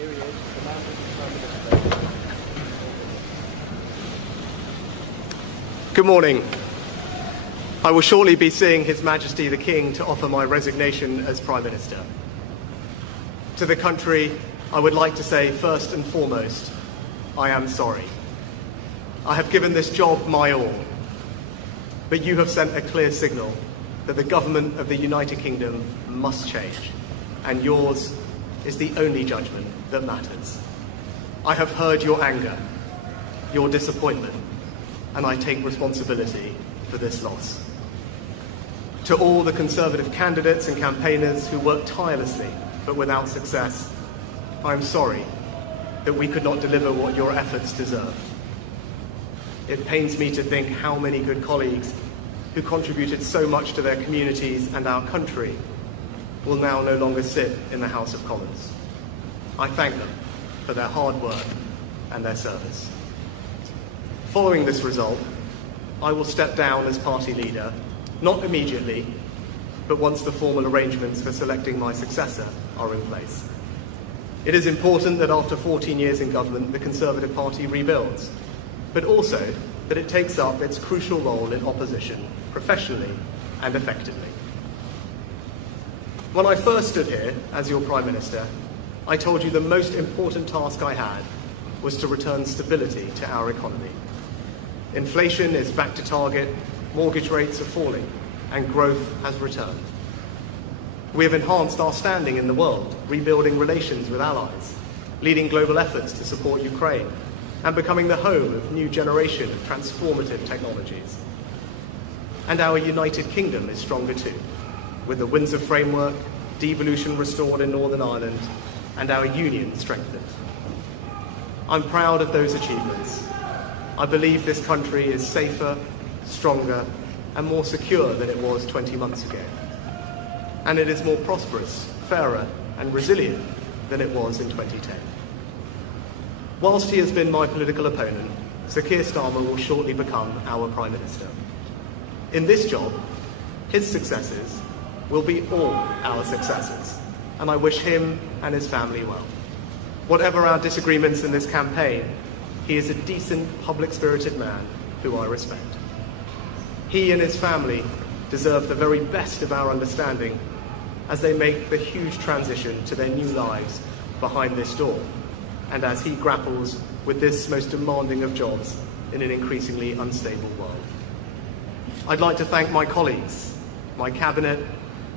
Here he is, the man with the Prime Minister. Good morning. I will shortly be seeing His Majesty the King to offer my resignation as Prime Minister. To the country, I would like to say first and foremost, I am sorry. I have given this job my all, but you have sent a clear signal that the government of the United Kingdom must change, and yours is the only judgment that matters. I have heard your anger, your disappointment, and I take responsibility for this loss. To all the Conservative candidates and campaigners who worked tirelessly but without success, I am sorry that we could not deliver what your efforts deserved. It pains me to think how many good colleagues who contributed so much to their communities and our country will now no longer sit in the House of Commons. I thank them for their hard work and their service. Following this result, I will step down as party leader, not immediately, but once the formal arrangements for selecting my successor are in place. It is important that after 14 years in government, the Conservative Party rebuilds, but also that it takes up its crucial role in opposition professionally and effectively. When I first stood here as your Prime Minister, I told you the most important task I had was to return stability to our economy. Inflation is back to target, mortgage rates are falling, and growth has returned. We have enhanced our standing in the world, rebuilding relations with allies, leading global efforts to support Ukraine, and becoming the home of a new generation of transformative technologies. And our United Kingdom is stronger too, with the Windsor Framework, devolution restored in Northern Ireland, and our union strengthened. I'm proud of those achievements. I believe this country is safer, stronger, and more secure than it was 20 months ago. And it is more prosperous, fairer, and resilient than it was in 2010. Whilst he has been my political opponent, Sir Keir Starmer will shortly become our Prime Minister. In this job, his successors will be all our successors, and I wish him and his family well. Whatever our disagreements in this campaign, he is a decent, public-spirited man who I respect. He and his family deserve the very best of our understanding as they make the huge transition to their new lives behind this door, and as he grapples with this most demanding of jobs in an increasingly unstable world. I'd like to thank my colleagues, my cabinet,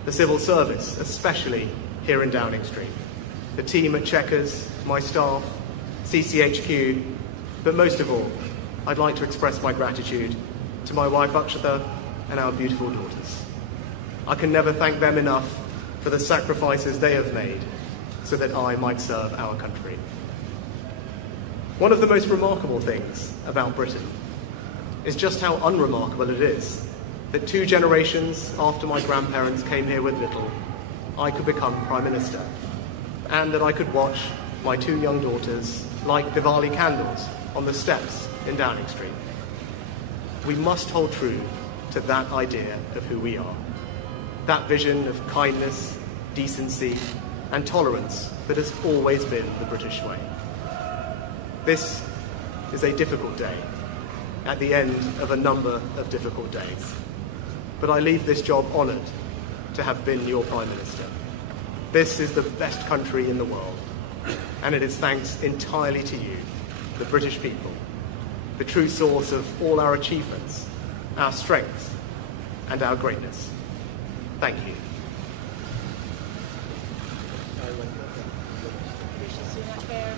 the civil service, especially here in Downing Street, the team at Chequers, my staff, CCHQ, but most of all, I'd like to express my gratitude to my wife Akshata and our beautiful daughters. I can never thank them enough for the sacrifices they have made so that I might serve our country. One of the most remarkable things about Britain is just how unremarkable it is that 2 generations after my grandparents came here with little, I could become Prime Minister, and that I could watch my 2 young daughters light Diwali candles on the steps in Downing Street. We must hold true to that idea of who we are, that vision of kindness, decency, and tolerance that has always been the British way. This is a difficult day, at the end of a number of difficult days. But I leave this job honoured to have been your Prime Minister. This is the best country in the world, and it is thanks entirely to you, the British people, the true source of all our achievements, our strengths, and our greatness. Thank you. Rishi Sunak there.